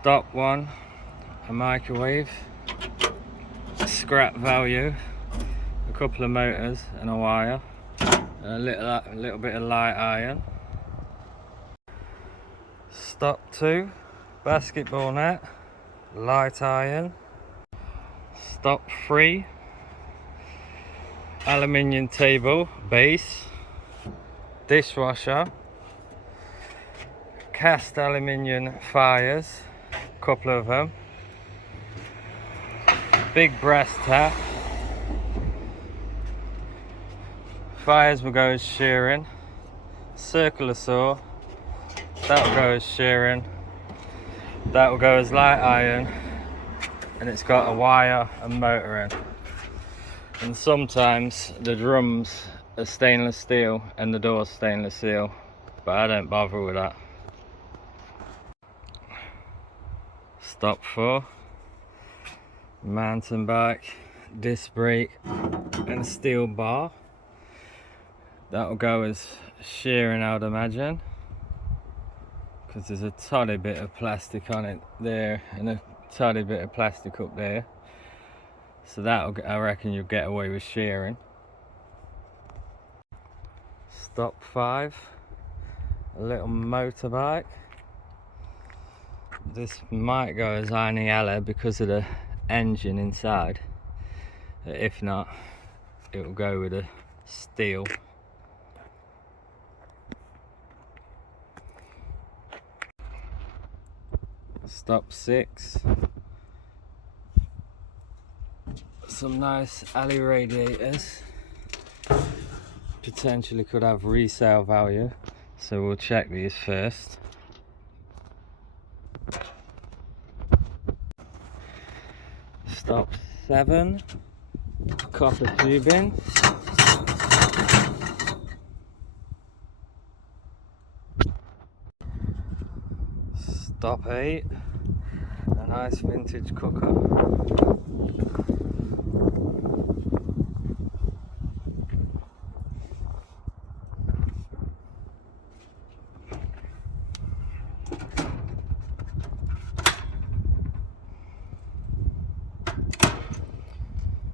Stop one, a microwave, scrap value, a couple of motors and a wire, and a little bit of light iron. Stop 2, basketball net, light iron. Stop 3, aluminium table base, dishwasher, cast aluminium fires, a couple of them, big brass tap. Fires will go as shearing, circular saw, that will go as shearing, that will go as light iron, and it's got a wire and motor in. And sometimes the drums are stainless steel and the door's stainless steel, but I don't bother with that. Stop 4, mountain bike, disc brake and steel bar. That will go as shearing, I would imagine, because there's a tiny bit of plastic on it there and a tiny bit of plastic up there, so that I reckon you'll get away with shearing. Stop 5, a little motorbike. This might go as iron yellow because of the engine inside. If not, it will go with a steel. Stop 6, some nice alley radiators, potentially could have resale value, so we'll check these first. Stop 7, copper tubing. Stop 8, a nice vintage cooker.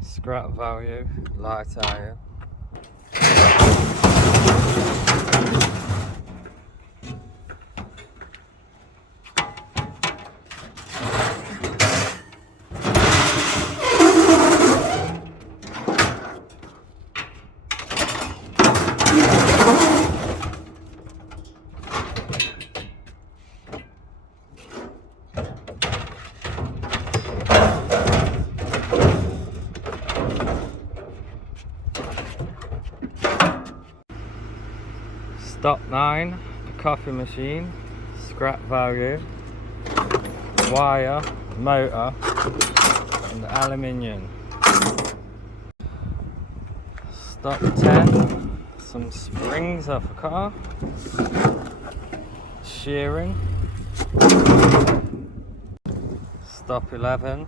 Scrap value, light iron. Stop 9, a coffee machine, scrap value, wire, motor and aluminium. Stop 10, some springs off a car, shearing. Stop 11,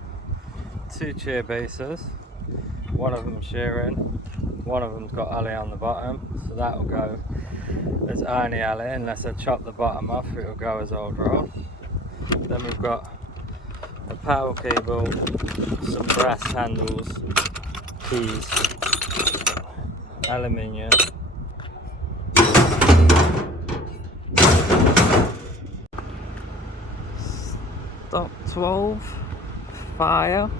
2 chair bases, one of them shearing, one of them's got alley on the bottom, so that will go as iron alley. Unless I chop the bottom off, it will go as old roll. Then we've got a power cable, some brass handles, keys, aluminium. Stop 12, fire,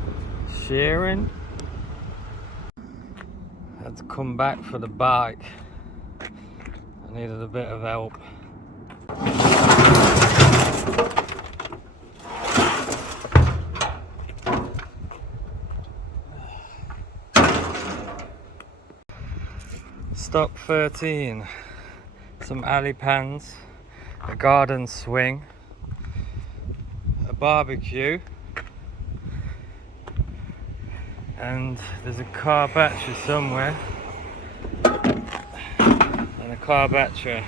shearing. Had to come back for the bike. I needed a bit of help. Stop 13, some alley pans, a garden swing, a barbecue, and there's a car battery somewhere, and a car battery.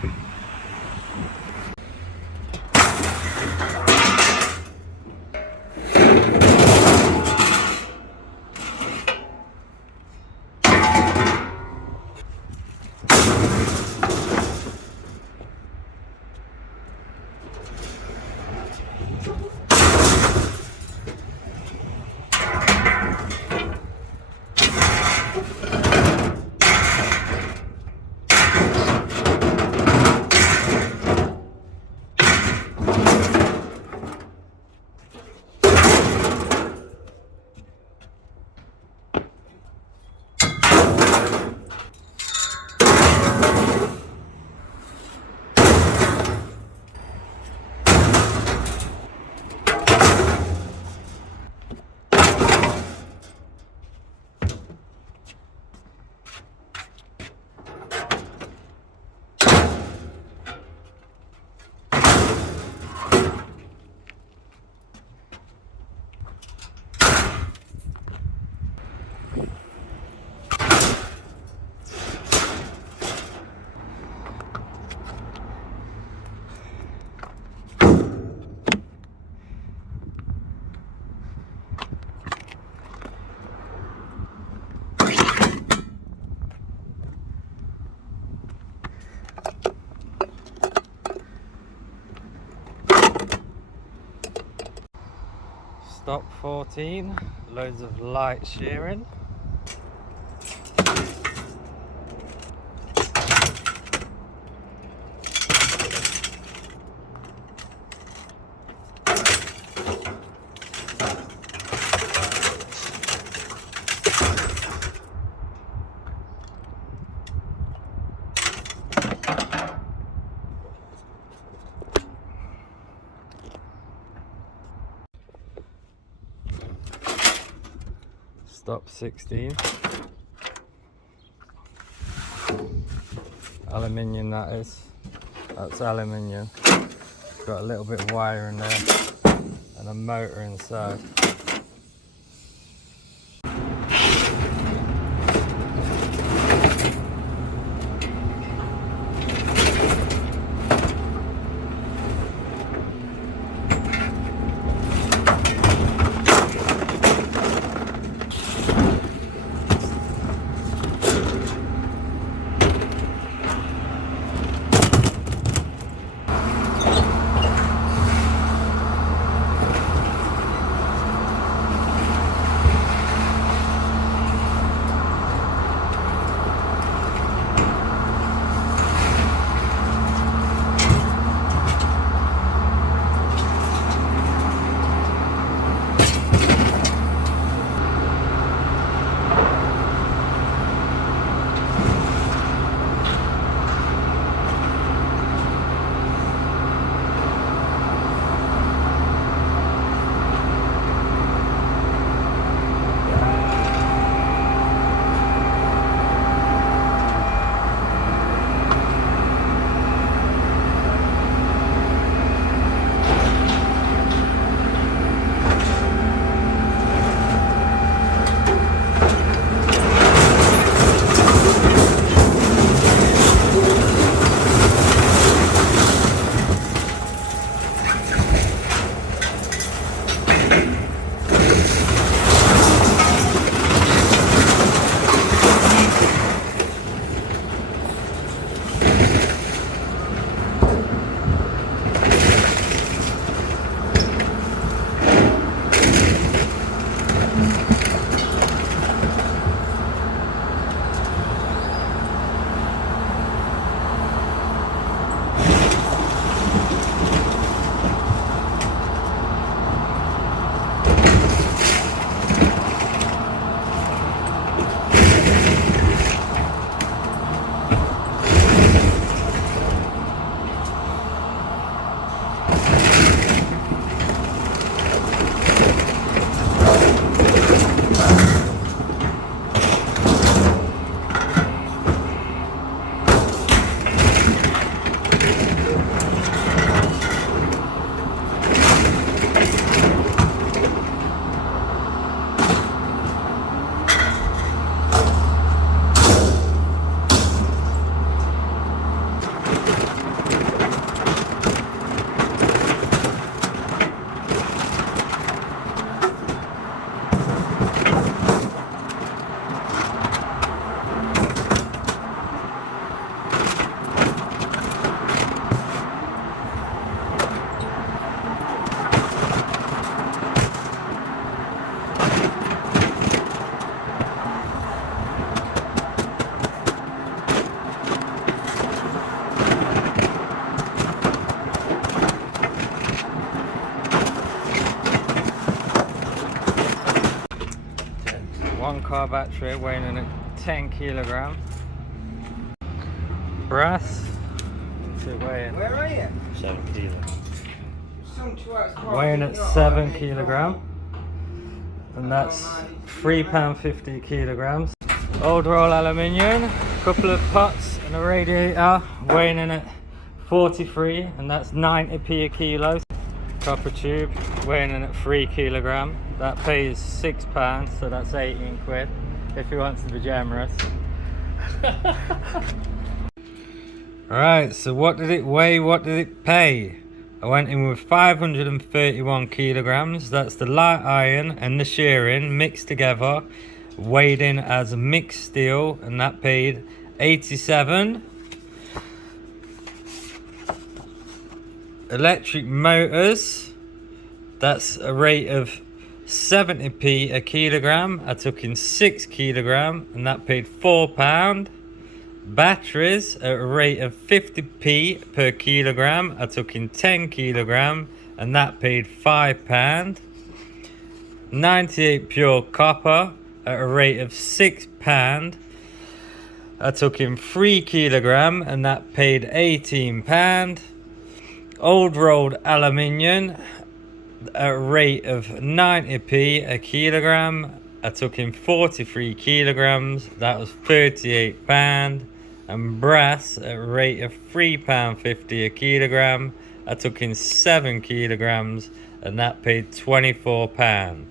Stop 14, loads of light shearing. Stop 16. Aluminium that is. That's aluminium. Got a little bit of wire in there and a motor inside. One car battery weighing in at 10 kilogram. Brass. What's it weighing? Where are you? 7 kilos. Weighing at 7 kilogram. And that's £3.50 kilograms. Old roll aluminium, couple of pots and a radiator weighing in at 43, and that's 90p a kilo. Copper tube weighing in at 3 kilogram. That pays £6, so that's 18 quid if he wants to be generous. Alright, so what did it weigh? What did it pay? I went in with 531 kilograms. That's the light iron and the shearing mixed together, weighed in as mixed steel, and that paid 87. Electric motors, that's a rate of 70p a kilogram. I took in 6 kilogram and that paid £4. Batteries at a rate of 50p per kilogram. I took in 10 kilogram and that paid £5. 98 pure copper at a rate of £6. I took in 3 kilogram and that paid £18. Old rolled aluminium at a rate of 90p a kilogram. I took in 43 kilograms, that was £38. And brass at a rate of £3.50 a kilogram. I took in 7 kilograms and that paid £24.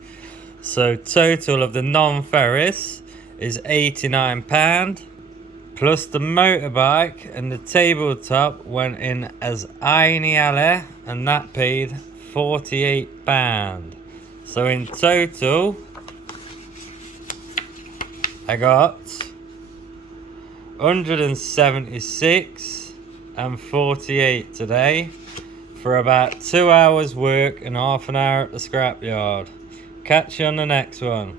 So total of the non-ferrous is £89. Plus the motorbike and the tabletop went in as Ainiale and that paid £48. So in total I got 176 and 48 today for about 2 hours work and half an hour at the scrapyard. Catch you on the next one.